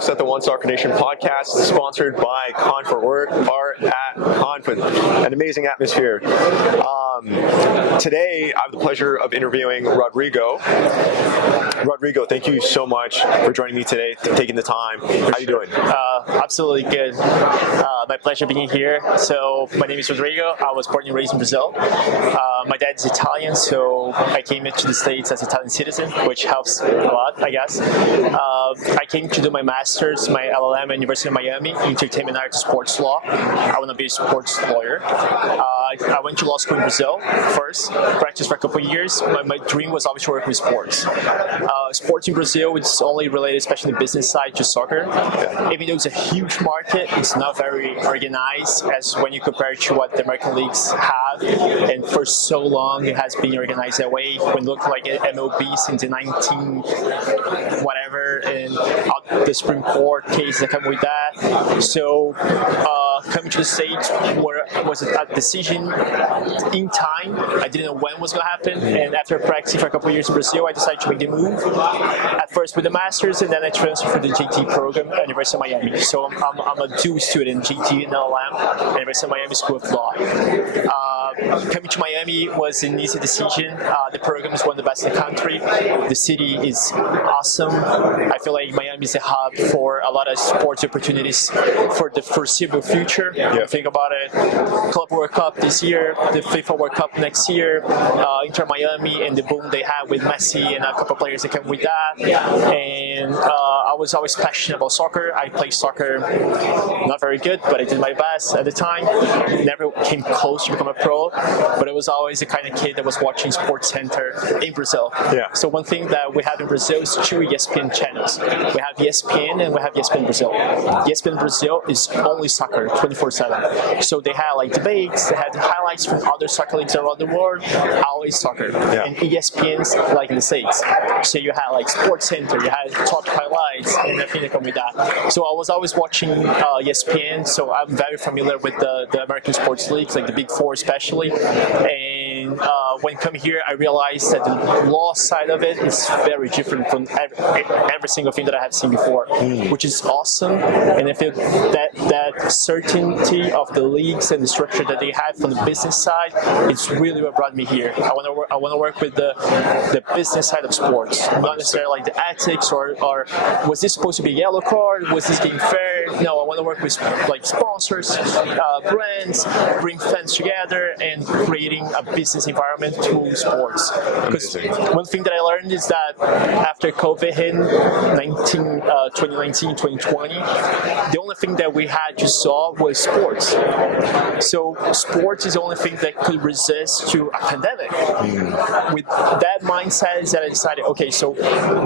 host at the One Soccer Nation podcast, sponsored by Con for Work, are at Con for an amazing atmosphere. Today, I have the pleasure of interviewing Rodrigo. Rodrigo, thank you so much for joining me today, taking the time. How are you doing? Absolutely good. My pleasure being here. So my name is Rodrigo. I was born and raised in Brazil. My dad is Italian, so I came into the States as an Italian citizen, which helps a lot, I guess. I came to do my master's, my LLM at University of Miami, Entertainment Arts and Sports Law. I want to be a sports lawyer. I went to law school in Brazil first, practiced for a couple of years. My dream was always to work with sports. Sports in Brazil is only related, especially the business side, to soccer. Even though it's a huge market, it's not very organized as when you compare it to what the American leagues have. And for so long, it has been organized that way. When it looked like MLB since the 19 whatever, and the Supreme Court case that come with that. So coming to the States was a decision in time. I didn't know when it was going to happen, and after practicing for a couple of years in Brazil, I decided to make the move. At first with the Masters, and then I transferred for the JT program at University of Miami. So I'm a dual student, JT and LLM at University of Miami School of Law. Coming to Miami was an easy decision. The program is one of the best in the country. The city is awesome. I feel like Miami is a hub for a lot of sports opportunities for the foreseeable future. Think about it. Club World Cup this year, the FIFA World Cup next year, Inter Miami, and the boom they had with Messi and a couple of players that came with that. And I was always passionate about soccer. I played soccer not very good, but I did my best at the time. Never came close to become a pro, but I was always the kind of kid that was watching Sports Center in Brazil. So one thing that we have in Brazil is 2 ESPN channels. We have ESPN and we have ESPN Brazil. ESPN Brazil is only soccer 24/7. So they had like debates, they had highlights from other soccer leagues around the world, always soccer. And ESPN's like in the States. So you had like Sports Center, you had top highlights and everything that come with that. So I was always watching ESPN, so I'm very familiar with the American sports leagues, like the Big Four especially. And when coming here, I realized that the law side of it is very different from every single thing that I have seen before, which is awesome. And I feel that certainty of the leagues and the structure that they have from the business side, it's really what brought me here. I want to work with the business side of sports, not necessarily like the ethics or was this supposed to be a yellow card? Was this game fair? No, I want to work with like sponsors, brands, bring fans together, and creating a business environment through sports. Because one thing that I learned is that after COVID hit 2019, 2020, the only thing that we had to solve was sports. So sports is the only thing that could resist to a pandemic. With that mindset, is that I decided, okay, so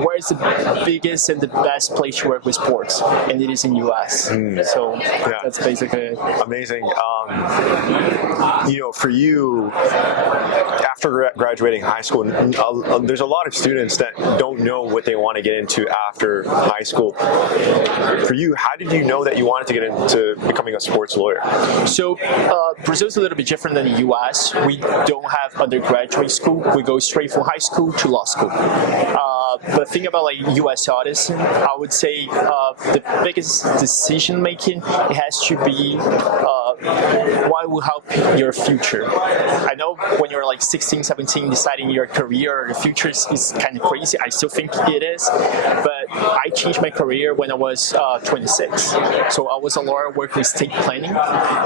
where's the biggest and the best place to work with sports? And it is in US. So that's basically it. Amazing. For you, after graduating high school, there's a lot of students that don't know what they want to get into after high school. For you, how did you know that you wanted to get into becoming a sports lawyer? So Brazil is a little bit different than the US. We don't have undergraduate school. We go straight from high school to law school. But the thing about like US Odyssey, I would say the biggest decision making, it has to be what will help your future. I know when you're like 16, 17, deciding your career or the future is kind of crazy. I still think it is, but I changed my career when I was 26. So I was a lawyer working with estate planning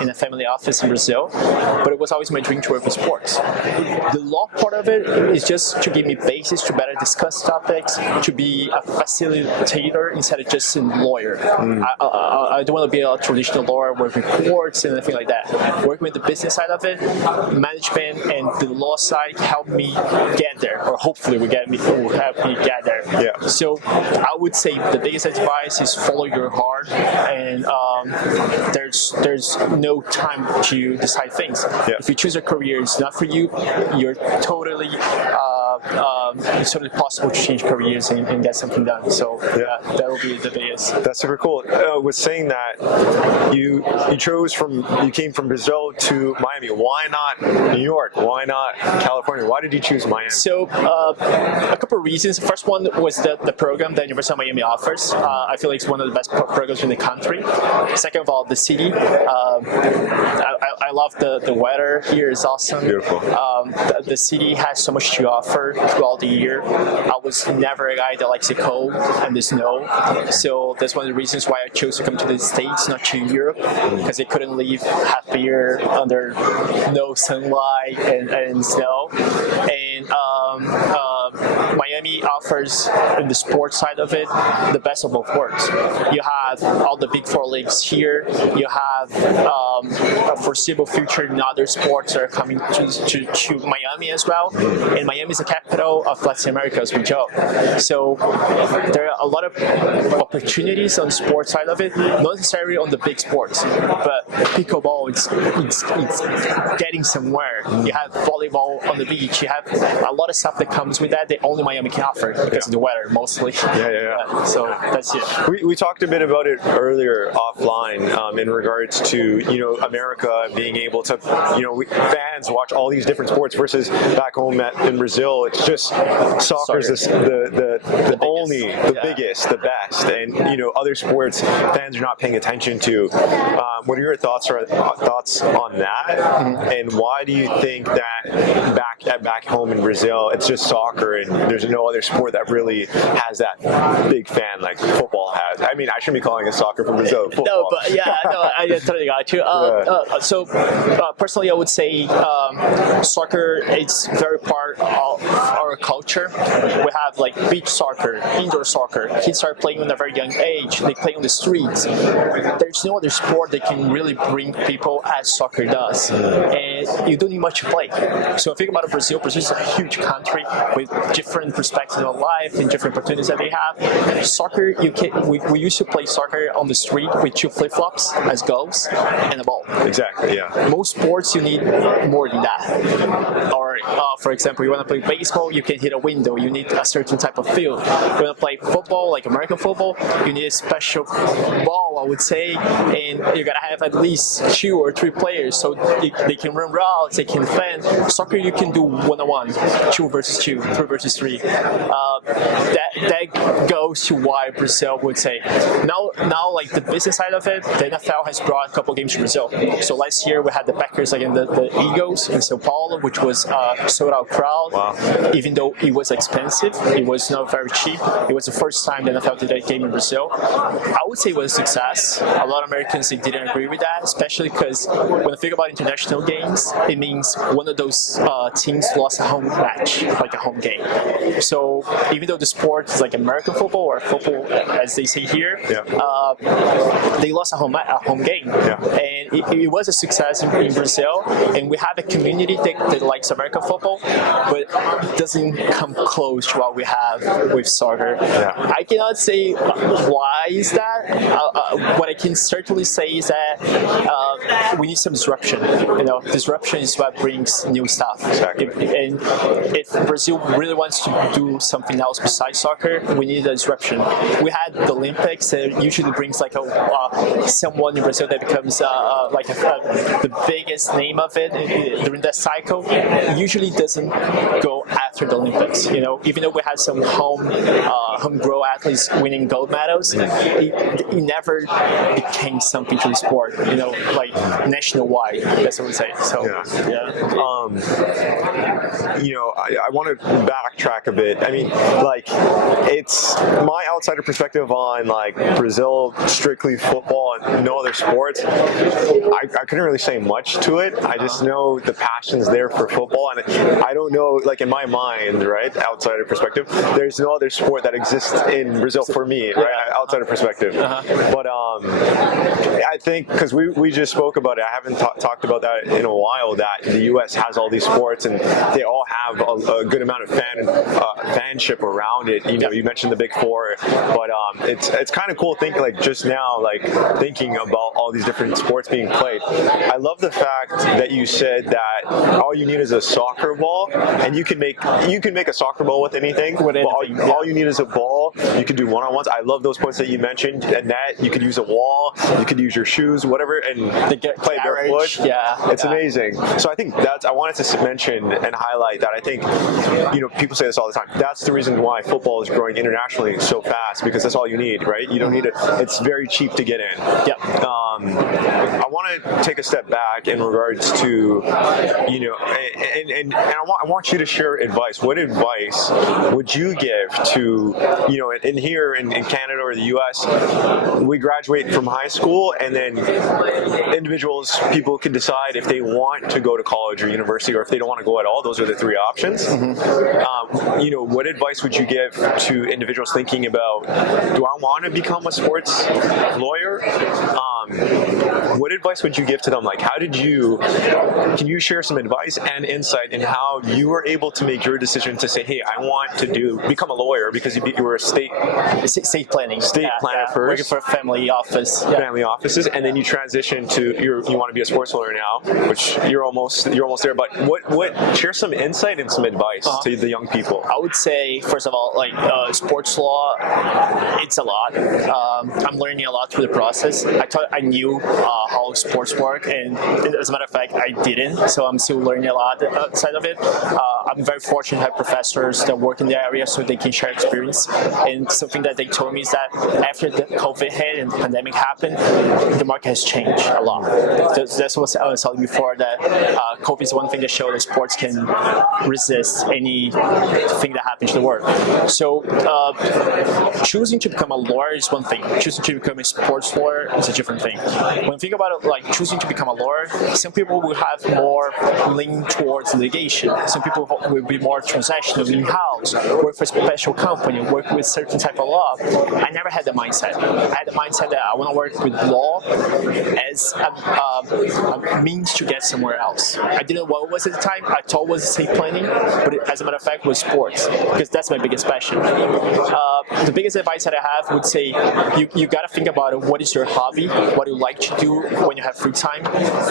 in a family office in Brazil, but it was always my dream to work with sports. The law part of it is just to give me basis to better discuss topics, to be a facilitator instead of just a lawyer. I don't want to be a traditional lawyer working with courts and anything like that. Working with the business side of it, management and the law side help me get there, or hopefully will help me get there. So I would say the biggest advice is follow your heart, and there's no time to decide things. If you choose a career, it's not for you. You're totally it's certainly possible to change careers and get something done. So that will be the biggest. That's super cool. Was saying that you came from Brazil to Miami. Why not New York? Why not California? Why did you choose Miami? So a couple of reasons. The first one was the program that University of Miami offers. I feel like it's one of the best programs in the country. Second of all, the city. I love the weather here is awesome. Beautiful. The city has so much to offer throughout the year. I was never a guy that likes the cold and the snow, so that's one of the reasons why I chose to come to the States, not to Europe, because I couldn't live half a year under no sunlight and snow. And Miami offers, in the sports side of it, the best of both worlds. You have all the big four leagues here. You have a foreseeable future in other sports that are coming to Miami as well. And Miami is the capital of Latin America, as we joke. So there are a lot of opportunities on the sports side of it, not necessarily on the big sports, but pickleball, it's getting somewhere. You have volleyball on the beach. You have a lot of stuff that comes with that only Miami can offer because of the weather, mostly. Yeah. So that's it. We talked a bit about it earlier offline in regards to America being able to fans watch all these different sports versus back home in Brazil. It's just soccer's the biggest, the best, and other sports fans are not paying attention to. What are your thoughts on that? And why do you think that back home in Brazil it's just soccer and there's no other sport that really has that big fan like football has? I mean, I shouldn't be calling it soccer from Brazil. Football. No, but I totally got you. So personally, I would say soccer is very part of our culture. We have like beach soccer, indoor soccer. Kids start playing at a very young age. They play on the streets. There's no other sport that can really bring people as soccer does, and you don't need much to play. So think about Brazil. Brazil is a huge country with different perspectives of life and different opportunities that they have. Soccer, we used to play soccer on the street with two flip-flops as goals and a ball. Exactly, yeah. Most sports you need more than that. Or for example, you want to play baseball, you can hit a window. You need a certain type of field. You want to play football, like American football, you need a special ball, I would say, and you gotta have at least 2 or 3 players so they can run routes, they can defend. Soccer, you can do 1-on-1, 2 versus 2, 3 versus 3. That goes to why Brazil would say. Now, like the business side of it, the NFL has brought a couple games to Brazil. So last year we had the Packers against the Eagles in São Paulo, which was a sold-out crowd. Wow. Even though it was expensive, it was not very cheap. It was the first time the NFL did a game in Brazil. I would say it was a success. A lot of Americans didn't agree with that, especially because when I think about international games, it means one of those teams lost a home match, like a home game. So even though the sport is like American football or football, as they say here, they lost a home game, and it was a success in Brazil. And we have a community that likes American football, but it doesn't come close to what we have with soccer. I cannot say why is that. What I can certainly say is that we need some disruption. Disruption is what brings new stuff. And if Brazil really wants to do something else besides soccer, we need a disruption. We had the Olympics that usually brings like someone in Brazil that becomes the biggest name of it during that cycle. It usually doesn't go after the Olympics. Even though we had some homegrown athletes winning gold medals, it never became something to the sport. Like nationwide. That's what I would say. So I want to backtrack a bit. I mean, like, it's my outsider perspective on like Brazil, strictly football and no other sports. I couldn't really say much to it. I just know the passion's there for football, and I don't know, like in my mind, right, outsider perspective, there's no other sport that exists in Brazil for me, right, outsider perspective. But I think because we just spoke about it, I haven't talked about that in a while, that the U.S. has all these sports and they all have a good amount of fanship around it. You mentioned the Big Four, but it's kind of cool thinking like just now, like thinking about all these different sports being played. I love the fact that you said that all you need is a soccer ball and you can make you can make a soccer ball with anything. With but anything, all you need is a ball. You can do one-on-ones. I love those points that you mentioned. A net. You could use a wall. You could use your shoes, whatever, and play barefoot. Yeah, it's amazing. So I think I wanted to mention and highlight that. I think people say this all the time. That's the reason why football is growing internationally so fast, because that's all you need, right? You don't need it. It's very cheap to get in. Yep. I want to take a step back in regards to, and I want you to share advice. What advice would you give to, in here in Canada or the U.S., we graduate from high school, and then people can decide if they want to go to college or university, or if they don't want to go at all. Those are the three options. What advice would you give to individuals thinking about, do I want to become a sports lawyer? What advice would you give to them? Like, can you share some advice and insight in how you were able to make your decision to say, hey, I want to become a lawyer, because you were a state planner first. Working for a family office. Yeah. Family offices, and then you transition to you want to be a sports lawyer now, which you're almost there. But what share some insight and some advice to the young people? I would say, first of all, sports law, it's a lot. I'm learning a lot through the process. I thought I knew how sports work, and as a matter of fact, I didn't. So I'm still learning a lot outside of it. I'm very fortunate to have professors that work in the area, so they can share experience. And something that they told me is that after the COVID hit and the pandemic happened, the market has changed a lot. That's what I was telling you before, that COVID is one thing that showed that sports can resist anything that happens to the world. So choosing to become a lawyer is one thing. Choosing to become a sports lawyer is a different thing. When you think about it, like choosing to become a lawyer, some people will have more lean towards litigation. Some people will be more transactional, in-house, work for a special company, work with certain type of law. I never had the mindset. I had the mindset that I want to work with law as a means to get somewhere else. I didn't know what it was at the time. I thought it was estate planning, but as a matter of fact, it was sports, because that's my biggest passion. The biggest advice that I have would say, you got to think about it. What is your hobby? What do you like to do when you have free time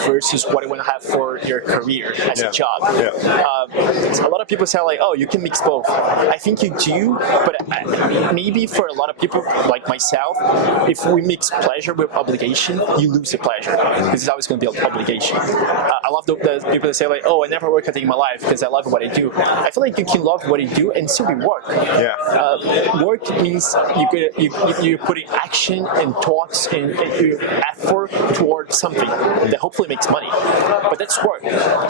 versus what you want to have for your career as a job? A lot of people say like, oh, you can mix both. I think you do, but maybe for a lot of people like myself, if we mix pleasure with obligation, you lose the pleasure, because it's always going to be an obligation. I love the people that say like, oh, I never work a day in my life because I love what I do. I feel like you can love what you do and still be work. Work means you're putting action and thoughts and your effort towards something that hopefully makes money. But that's work.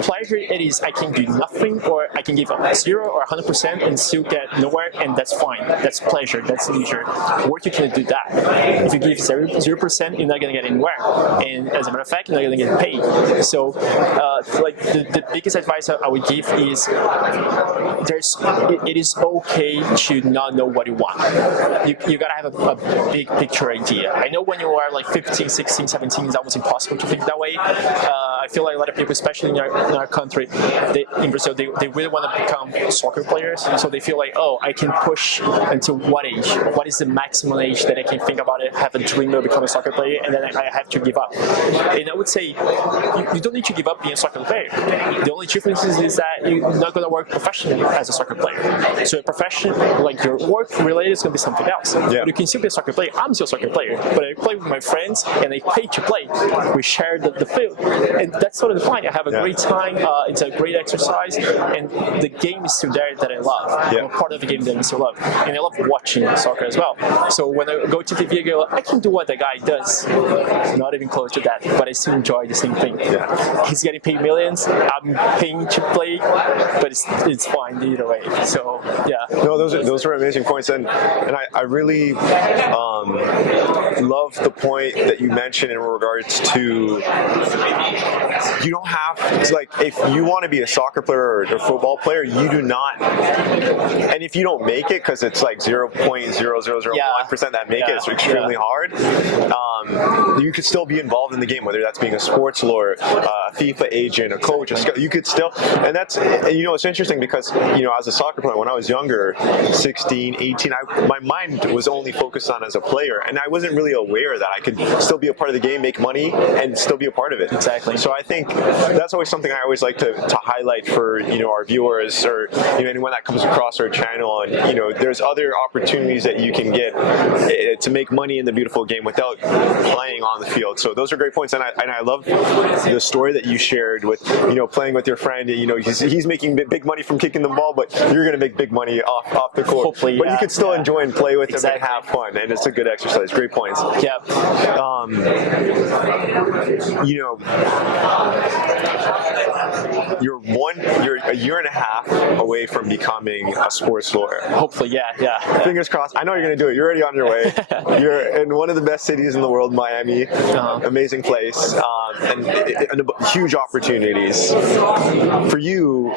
Pleasure, it is I can do nothing, or I can give up 0 or 100% and still get nowhere, and that's fine. That's pleasure. That's leisure. Work, you can't do that. If you give 0%, you're not going to get anywhere. And as a matter of fact, you're not going to get paid. So, the biggest advice I would give is it is okay to not know what you want. You got to have a big picture idea. I know when you are like 15, 16, 17, it's almost impossible to think that way. I feel like a lot of people, especially in our country, in Brazil, they really want to become soccer players. So they feel like, oh, I can push until what age? What is the maximum age that I can think about it, have a dream to become a soccer player, and then I have to give up? And I would say, you don't need to give up being a soccer player. The only difference is that you're not going to work professionally as a soccer player. So a profession, like your work related, is going to be something else. But you can still be a soccer player. I'm still a soccer player, but I play with my friends and I pay to play. We share the field, and that's sort of fine. I have a great time. It's a great exercise, and the game is still there that I love. I'm part of the game that I still love, and I love watching soccer as well. So when I go to TV, I go, I can do what the guy does. Not even close to that, but I still enjoy the same thing. He's getting paid millions. I'm paying to play, but it's fine either way. So no, those are amazing points, and I really love the point that you mentioned in regards to, you don't have to, like, if you want to be a soccer player or a football player, you do not, and if you don't make it, because it's like 0.0001% that make it, it's extremely hard. You could still be involved in the game, whether that's being a sports lawyer, a FIFA agent, a coach, you could still, and that's, it's interesting because, as a soccer player, when I was younger, 16, 18, my mind was only focused on as a player, and I wasn't really aware that I could still be a part of the game, make money, and still be a part of it. Exactly. So I think think that's always something I always like to highlight for our viewers or anyone that comes across our channel. And there's other opportunities that you can get to make money in the beautiful game without playing on the field. So those are great points, and I love the story that you shared with playing with your friend. He's making big money from kicking the ball, but you're going to make big money off the court. Hopefully, but you can still enjoy and play with exactly. them and have fun, and it's a good exercise. Great points. Yeah. You're a year and a half away from becoming a sports lawyer. Hopefully, yeah. Fingers crossed. I know you're going to do it. You're already on your way. You're in one of the best cities in the world, Miami. Amazing place, and huge opportunities. For you,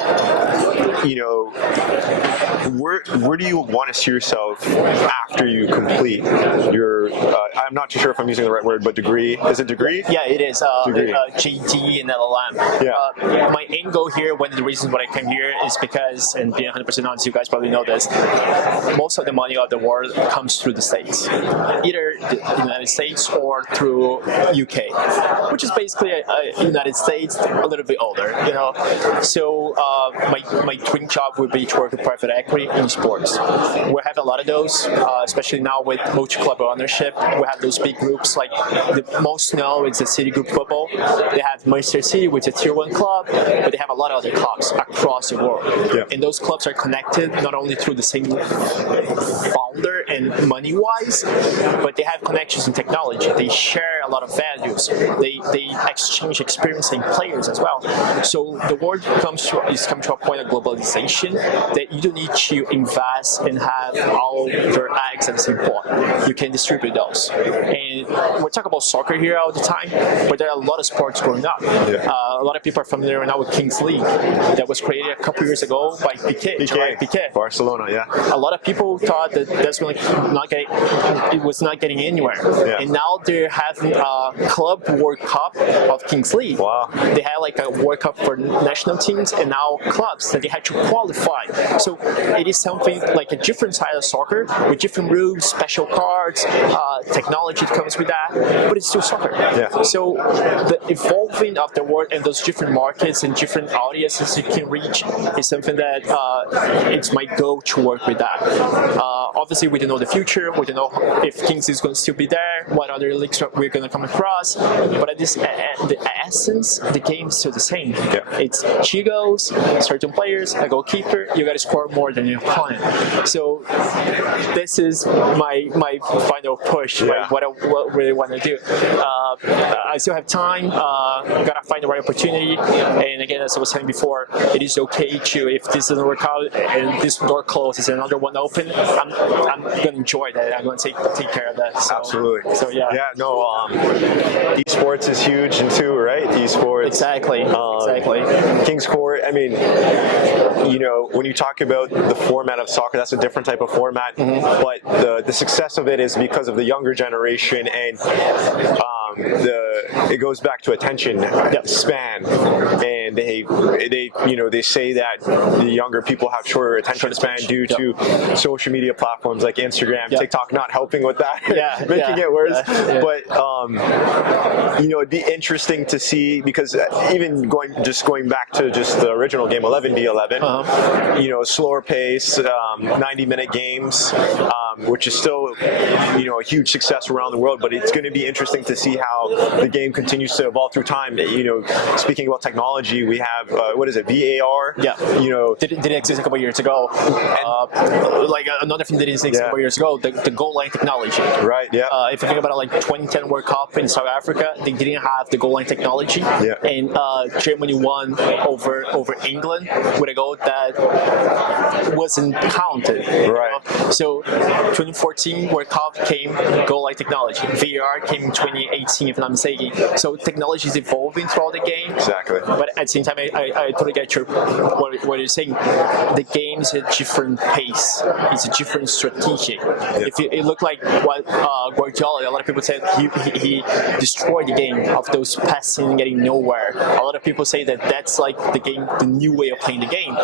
where do you want to see yourself after you complete your, I'm not too sure if I'm using the right word, but degree? Is it degree? Yeah, it is. Degree. JD and LLM. Yeah. My end goal here, one of the reasons why I came here is because, and being 100% honest, you guys probably know this, most of the money of the world comes through the States. Either the United States or through UK, which is basically a United States a little bit older, So my dream job would be to work with private equity in sports. We have a lot of those, especially now with multi-club ownership. We have those big groups, like the most known is the Citigroup Football. They have Manchester City, which is a tier 1 club, but they have a lot of other clubs across the world. Yeah. And those clubs are connected not only through the same founder and money-wise, but they have connections in technology. They share a lot of values. They exchange experience in players as well. So the world is coming to a point of globalization that you don't need to invest and have all your eggs in the same pot. You can distribute those. And we're talking about soccer here all the time, but there are a lot of sports growing up. Yeah. A lot of people are familiar right now with Kings League that was created a couple years ago by Piqué. Barcelona, yeah. A lot of people thought that it was not getting anywhere. Yeah. And now they're having a Club World Cup of Kings League. Wow. They had like a World Cup for national teams and now clubs that they had to qualify. So it is something like a different side of soccer with different rules, special cards, technology that comes with that, but it's still soccer. Yeah. So the evolving of the world and those different markets and different audiences you can reach is something that it's my goal to work with that. Obviously, we don't know the future. We don't know if Kings is going to still be there, what other leagues we're going to come across. But at the essence, the game is still the same. Yeah. It's 2 goals, certain players, a goalkeeper, you got to score more than your opponent. So this is my final push, what I really want to do. I still have time, gotta find the right opportunity, and again, as I was saying before, it is okay to, if this doesn't work out and this door closes and another one open, I'm gonna enjoy that. I'm gonna take care of that. So, absolutely. So yeah. Yeah, no, esports is huge too, right? Esports. Exactly. King's Court, I mean, when you talk about the format of soccer, that's a different type of format, but the success of it is because of the younger generation, and it goes back to attention span, and they say that the younger people have shorter attention span due to social media platforms like Instagram, TikTok not helping with that, making it worse. But it'd be interesting to see, because even going back to just the original game, 11v11, slower pace, 90-minute games, which is still a huge success around the world. But it's going to be interesting to see how the game continues to evolve through time. Speaking about technology, we have VAR. Yeah. Didn't exist a couple of years ago. Like another thing that didn't exist a couple of years ago, the goal line technology. Right. Yeah. If you think about it, like 2010 World Cup in South Africa, they didn't have the goal line technology. Yeah. And Germany won over England with a goal that wasn't counted. Right. So 2014 World Cup came goal line technology. VAR came in 2018, if I'm not mistaken. So technology is evolving throughout the game. Exactly. But at the same time, I totally get what you're saying. The game is a different pace. It's a different strategy. Yeah. If it looked like what Guardiola, a lot of people said he destroyed the game of those passing and getting nowhere. A lot of people say that that's like the new way of playing the game.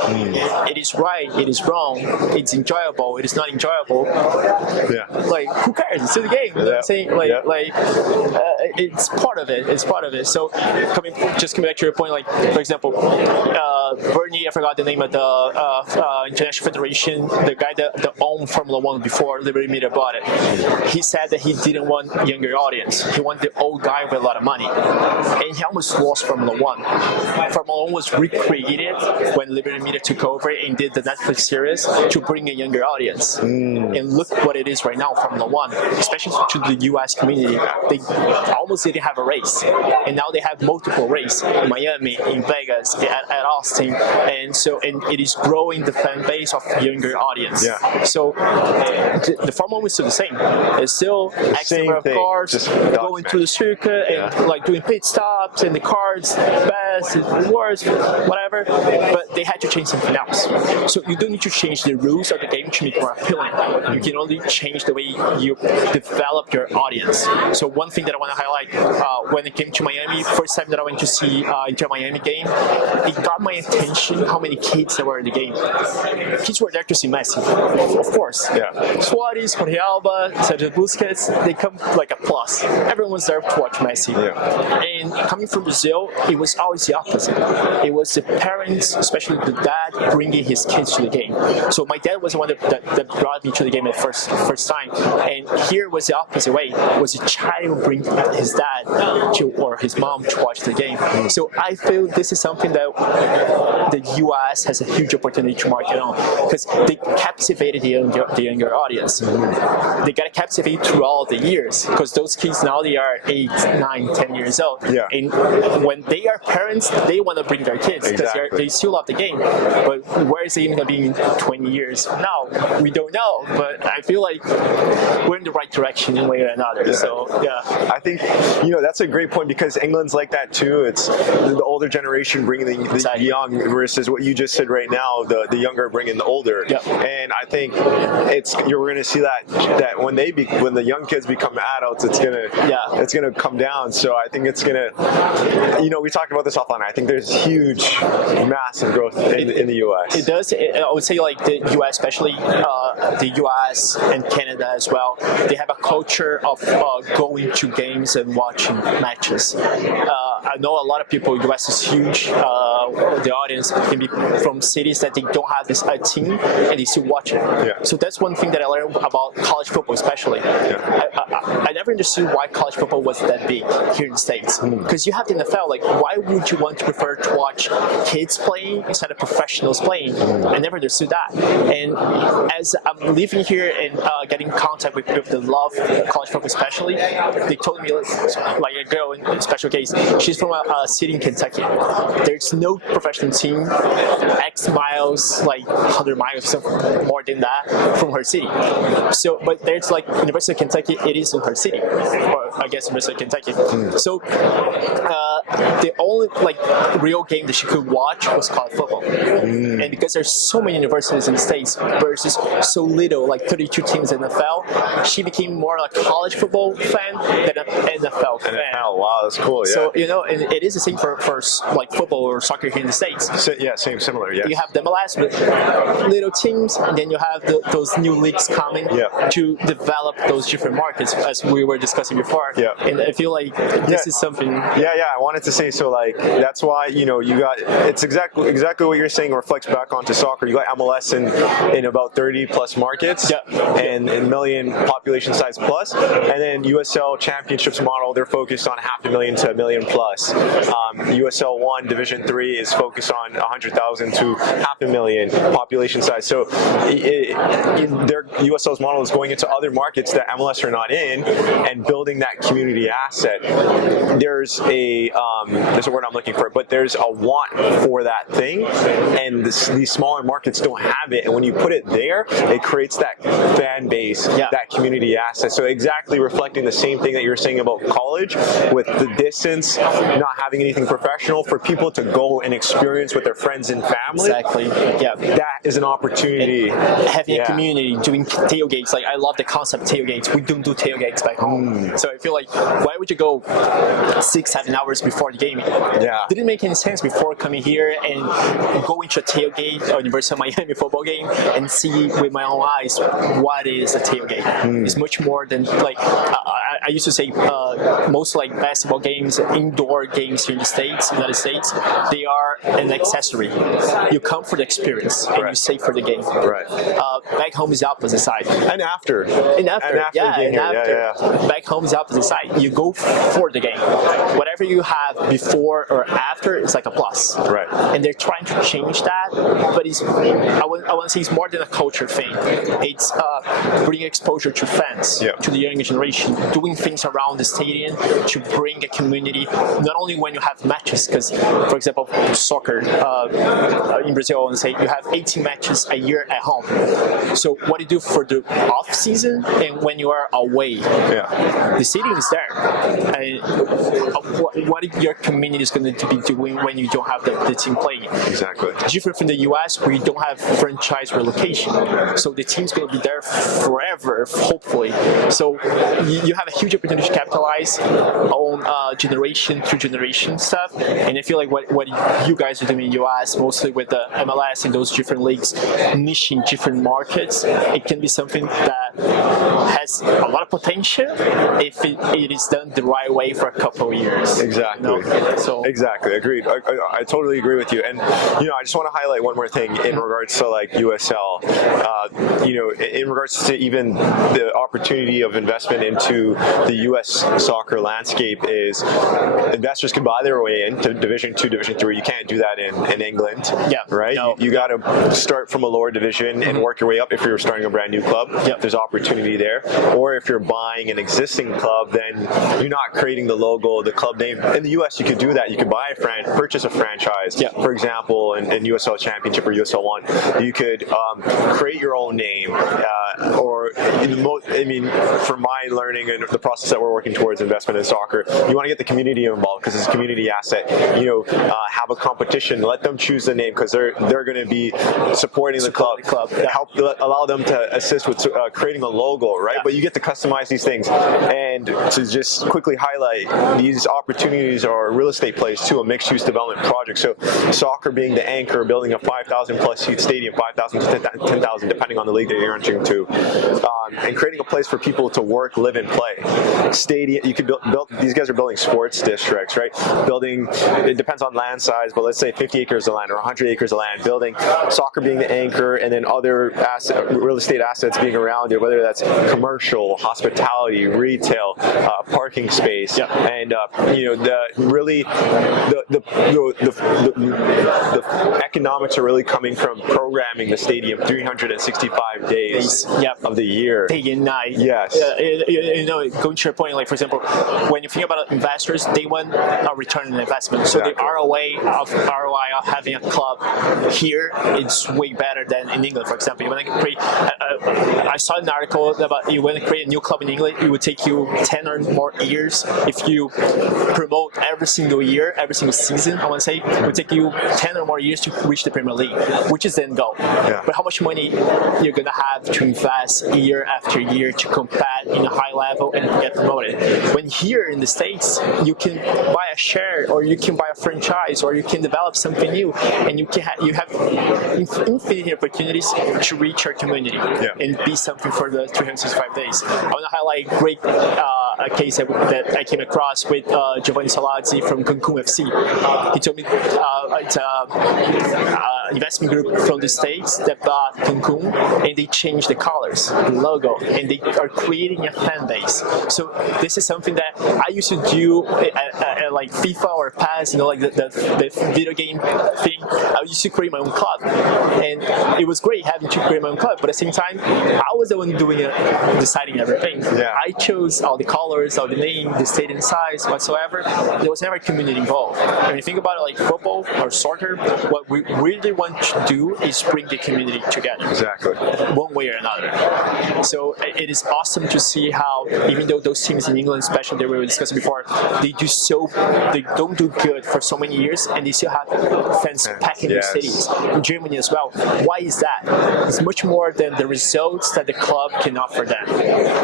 It is right. It is wrong. It's enjoyable. It is not enjoyable. Yeah. Like, who cares? It's still the game. You know what I'm saying? it's part of it. It's part of it. So coming back to your point, like for example, Bernie, I forgot the name of the International Federation, the guy that owned Formula One before Liberty Media bought it. He said that he didn't want younger audience. He wanted the old guy with a lot of money, and he almost lost Formula One. Formula One was recreated when Liberty Media took over and did the Netflix series to bring a younger audience. And look what it is right now, Formula One, especially to the U.S. community. They almost didn't have a race, and now they have multiple races in Miami, in Vegas, at Austin, and it is growing the fan base of younger audience. Yeah. So the Formula One is still the same. It's still X number of cars going through the circuit and like doing pit stops and the cars best, worst, whatever. But they had to change something else. So you don't need to change the rules of the game to make it more appealing. You can only change the way you develop your audience. So one thing that I want to highlight when it came to Miami, first time that I went to see Inter Miami game, it got my attention how many kids there were in the game. Kids were there to see Messi, of course. Yeah. Suarez, Jorge Alba, Sergio Busquets, they come like a plus. Everyone was there to watch Messi. Yeah. And coming from Brazil, it was always the opposite. It was the parents, especially the dad, bringing his kids to the game. So my dad was the one that brought me to the game at first time. And here was the opposite way. It was a child bring his dad or his mom to watch the game. So I feel this is something that the U.S. has a huge opportunity to market on, because they captivated the younger audience. They got captivated through all the years, because those kids now they are 8, 9, 10 years old. Yeah. And when they are parents, they want to bring their kids because they still love the game. But where is the game going to be in 20 years? Now, we don't know, but I feel like we're in the right direction in one way or another. Yeah. So, yeah. I think, that's a great point, because England's like that too. It's the older generation bringing the young versus what you just said right now, the younger bringing the older. Yep. And I think you're going to see that when the young kids become adults, it's gonna come down. So I think it's gonna, we talked about this offline. I think there's huge, massive growth in the U.S. It does. I would say like the U.S., especially the U.S. and Canada as well. They have a culture of going to games and watching matches. I know a lot of people. U.S. is huge. The audience can be from cities that they don't have this team and they still watch it. Yeah. So that's one thing that I learned about college football, especially. Yeah. I never understood why college football was that big here in the States. Because you have the NFL. Like, why would you want to prefer to watch kids playing instead of professionals playing? I never understood that. And as I'm living here and getting in contact with people that love college football, especially, they told me like a girl in a special case. She's from a city in Kentucky. There's no professional team X miles, like 100 miles or something more than that from her city. So, but there's like University of Kentucky. It is in her city, or I guess University of Kentucky. So the only like real game that she could watch was college football. And because there's so many universities in the States versus so little, like 32 teams in the NFL, she became more like a college football fan than an NFL fan. NFL, wow, that's cool. Yeah. So and it is the same for like football or soccer here in the States. So, yeah, similar. Yeah. You have the MLS with little teams, and then you have those new leagues coming to develop those different markets, as we were discussing before. Yeah. And I feel like this is something. Yeah. I wanted to say, so like that's why you got it's exactly what you're saying reflects back onto soccer. You got MLS in about 30 plus markets and million population size plus, and then USL Championships model, they're focused on 500,000 to 1 million plus. USL 1 Division 3 is focused on 100,000 to 500,000 population size. So their USL's model is going into other markets that MLS are not in and building that community asset. There's a word I'm looking for, but there's a want for that thing, and these smaller markets don't have it. And when you put it there, it creates that fan base, that community asset. So exactly reflecting the same thing that you were saying about college, with the distance, not having anything professional for people to go and experience with their friends and family. Exactly. Yeah. That is an opportunity. And having a community, doing tailgates. Like, I love the concept of tailgates. We don't do tailgates back home. So I feel like, why would you go 6-7 hours before the game? Yeah. Didn't make any sense before coming here and go into a tailgate or University of Miami football game and see with my own eyes what is a tailgate. It's much more than like I used to say most like basketball games, indoor games here in the United States, they are an accessory. You come for the experience and you stay for the game. Right. Back home is the opposite side. And after. And after. Back home is the opposite side. You go for the game. Whatever you have before or after, it's like a plus. Right. And they're trying to change that, but I want to say it's more than a culture thing. It's bringing exposure to fans, to the younger generation, doing things around the stadium to bring a community, not only when you have matches, because, for example, soccer in Brazil, I want to say you have 18 matches a year at home. So what do you do for the off season and when you are away? The stadium is there. And what your community is going to be doing when you don't have the team playing? Exactly. Different from the US, where you don't have franchise relocation, so the team's going to be there forever, hopefully. So you have a huge opportunity to capitalize on generation to generation stuff. And I feel like what you guys are doing in the US, mostly with the MLS and those different leagues, niching different markets, it can be something that has a lot of potential if it is done the right way for a couple of years. Exactly. You know? So exactly. Agreed. I totally agree with you. And I just want to highlight one more thing in regards to like USL. In regards to even the opportunity of investment into the U.S. soccer landscape is investors can buy their way into Division 2, Division 3. You can't do that in England. Right. No. You got to start from a lower division and work your way up. If you're starting a brand new club, there's opportunity there. Or if you're buying an existing club, then you're not creating the logo, the club name. In the U.S., you could do that. You could buy purchase a franchise. For example, in USL Championship or USL 1, you could create your own name. From my learning and the process that we're working towards investment in soccer, you want to get the community involved because it's a community asset. Have a competition. Let them choose the name because they're going to be supporting the club. Help allow them to assist with creating a logo, right? But you get to customize these things. And to just quickly highlight, these opportunities are real estate plays too, a mixed-use development project. So soccer being the anchor, building a 5,000 plus seat stadium, 5,000 to 10,000, depending on the league that you're entering to, and creating a place for people to work, live, and play. Stadium, you could build. These guys are building sports districts, right? Building. It depends on land size, but let's say 50 acres of land or 100 acres of land. Building soccer being the anchor, and then other real estate assets being around it, whether that's commercial, hospitality, retail, parking space, and the economics are really coming from programming the stadium 365 days of the year. Day and night. Yes. Going to your point, like for example, when you think about investors, they want a return on investment. So the ROI of having a club here is way better than in England, for example. You want to create, I saw an article about you want to create a new club in England, it would take you 10 or more years if you promote every single year, every single season, I want to say, it would take you 10 or more years to reach the Premier League, which is the end goal. But how much money you're going to have to invest year after year to compete in a high level and get promoted. When here in the States, you can buy a share or you can buy a franchise or you can develop something new and you have infinite opportunities to reach your community and be something for the 365 days. I want to highlight a case that I came across with Giovanni Salazzi from Cancun FC. He told me it's an investment group from the States that bought Cancun and they changed the colors, the logo, and they are creating a fan base. So this is something that I used to do at like FIFA or PES, like the video game thing. I used to create my own club, and it was great having to create my own club. But at the same time, I was the one doing it, deciding everything. I chose all the colors, all the name, the stadium size, whatsoever. There was never a community involved. When you think about it, like football or soccer, what we really want to do is bring the community together. Exactly. One way or another. So it is awesome to see how, even though those teams in England, especially that we were discussing before, they don't do good for so many years, and they still have fans packing their stadiums. In Germany as well. Why is that? It's much more than the results that the club can offer them.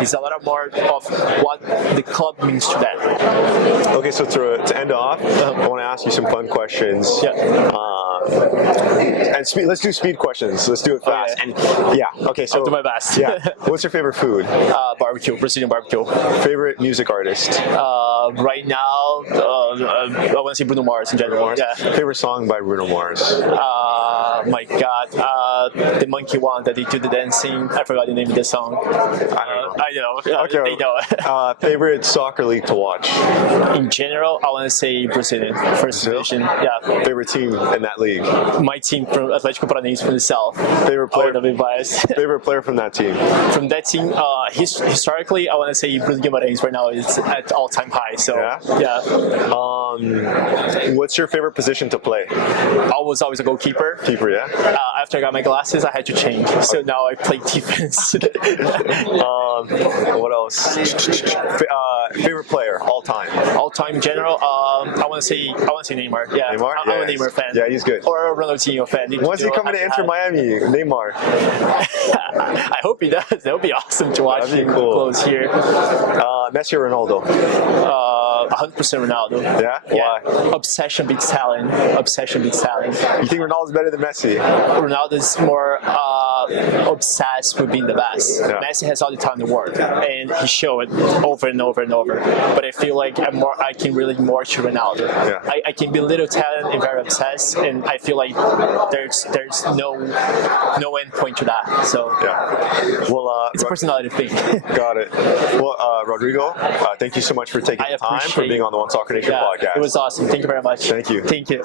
It's a lot more of what the club means to them. Okay, so to end off, I want to ask you some fun questions. And speed, let's do speed questions. Let's do it fast. Okay. And yeah, okay. So I'll do my best. yeah. What's your favorite food? Barbecue, Brazilian barbecue. Favorite music artist? Right now, I want to say Bruno Mars in general. Mars? Yeah. Favorite song by Bruno Mars? My God, the monkey one that they do the dancing. I forgot the name of the song. I know. Okay. They know. Favorite soccer league to watch? In general, I want to say Brazilian, first division. Yeah. Favorite team in that league? My team from Atlético Paranaense from the south. Favorite player? I would be biased. Favorite player from that team? From that team, historically, I want to say Rodrigo Grillo right now is at all-time high. So yeah. What's your favorite position to play? I was always a goalkeeper. Keeper, yeah. After I got my glasses, I had to change. So now I play defense. What else? Favorite player all time? All time in general, I want to say Neymar. Yeah, Neymar? I'm a Neymar fan. Yeah, he's good. Or a Ronaldinho fan. When's he coming to Inter Miami? Neymar. I hope he does. That would be awesome to watch That'd be him cool. close here. Messi or Ronaldo? 100% Ronaldo. Yeah? Why? Obsession beats talent. Obsession beats talent. You think Ronaldo's better than Messi? Ronaldo's more obsessed with being the best. Yeah. Messi has all the time in the world, and he showed it over and over and over. But I feel like I can relate more to Ronaldo. Yeah. I can be a little talented and very obsessed, and I feel like there's no end point to that. So Yeah. Well, it's a personality thing. got it. Well, Rodrigo, thank you so much for taking the time for being on the One Soccer Nation podcast. It was awesome. Thank you very much. Thank you. Thank you.